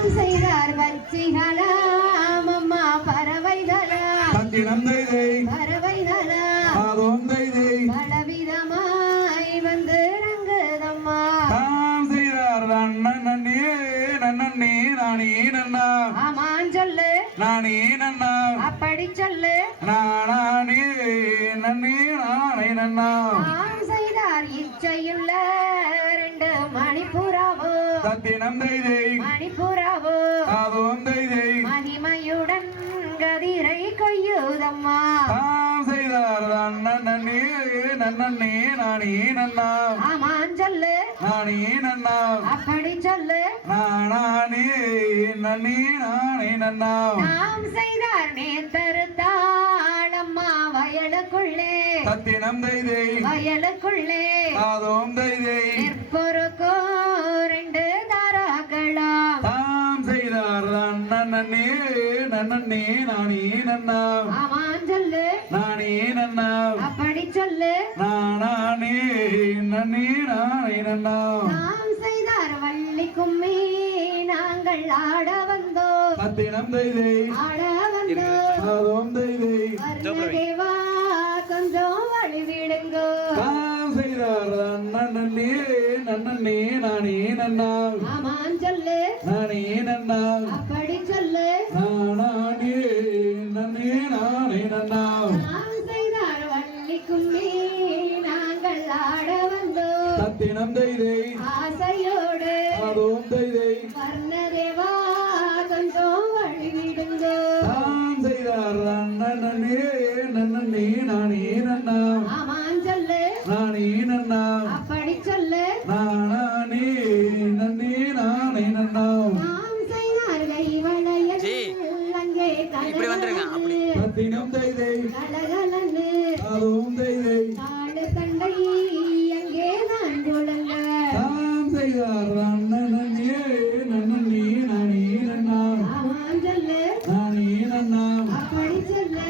தாம் செய்தார் பச்சிகளாம் அம்மா பறவைகளாம் தத்தினம் தைதை பறவைகளாம் ஆதோம் தைதை பலவிதமாய் வந்து ரங்குதம்மா தாம் செய்தார் நன்னன் நன்னே நன்னே நானே நன்னா. ஆமான் சொல்லு. நானே நன்னா. அப்படி சொல்லு. நானே நன்னே நானே நன்னா. தாம் செய்தார் இச்சையுள்ள ரெண்டு மணிப்புறாவோ தத்தினம் தைதை. மணிப்புறாவோ ஆதோம் தைதை. மகிமையுடன் கதிரை கொய்யுதம்மா. தாம் செய்தார் நன்னே நன்னே நானே நன்னா ஆமான் சொல்லு. நானே நன்னா அப்படி சொல்லு. நானே நன்னே நானே நன்னா நாம் செய்தார் நேத்தருத்தாள் அம்மா வயலுக்குள்ளே. தத்தினம் தைதை. வயலுக்குள்ளே. ஆதோம் தைதை. நெற்பொருக்கோ நன்னே நன்னே நானே நன்னா சொல்லு. நானே நன்னா அப்படி சொல்லு. நானே நன்னே நானே நன்னா நாம் செய்தார் வள்ளி கும்மி நாங்கள் ஆட வந்தோம். ஆட தேவா கொஞ்சம் வழி செய்தார் நன்னே நன்னே நானே நன்னா ஆமான் சொல்லு. நானே நன்னா அப்படி சொல்லு. நானே நன்னே நானே நன்னா நாம் செய்தார் வள்ளி கும்மி நாங்கள் ஆட வந்தோம். தத்தினம் தைதை ஆசையோடு ஆதோம் தைதை வர்ண தேவா கொஞ்சம் வழி விடுங்கோ தாம் செய்தார் நன்னே நன்னே நானே நன்னா நானே நன்னா அப்படி சொல்லு. நானே நன்னே நானே நன்னா இப்படி வந்துருங்க, அப்படி. தத்தினம் தைதை கலகலன்னு. ஆதோம் தைதை. காடு தண்டை அங்கே நான் குழங்க தாம் செய்தார் நன்னே நன்னே நானே நன்னா ஆமான் சொல்லு. நானே நன்னா அப்படி சொல்லு.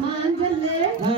நன்னா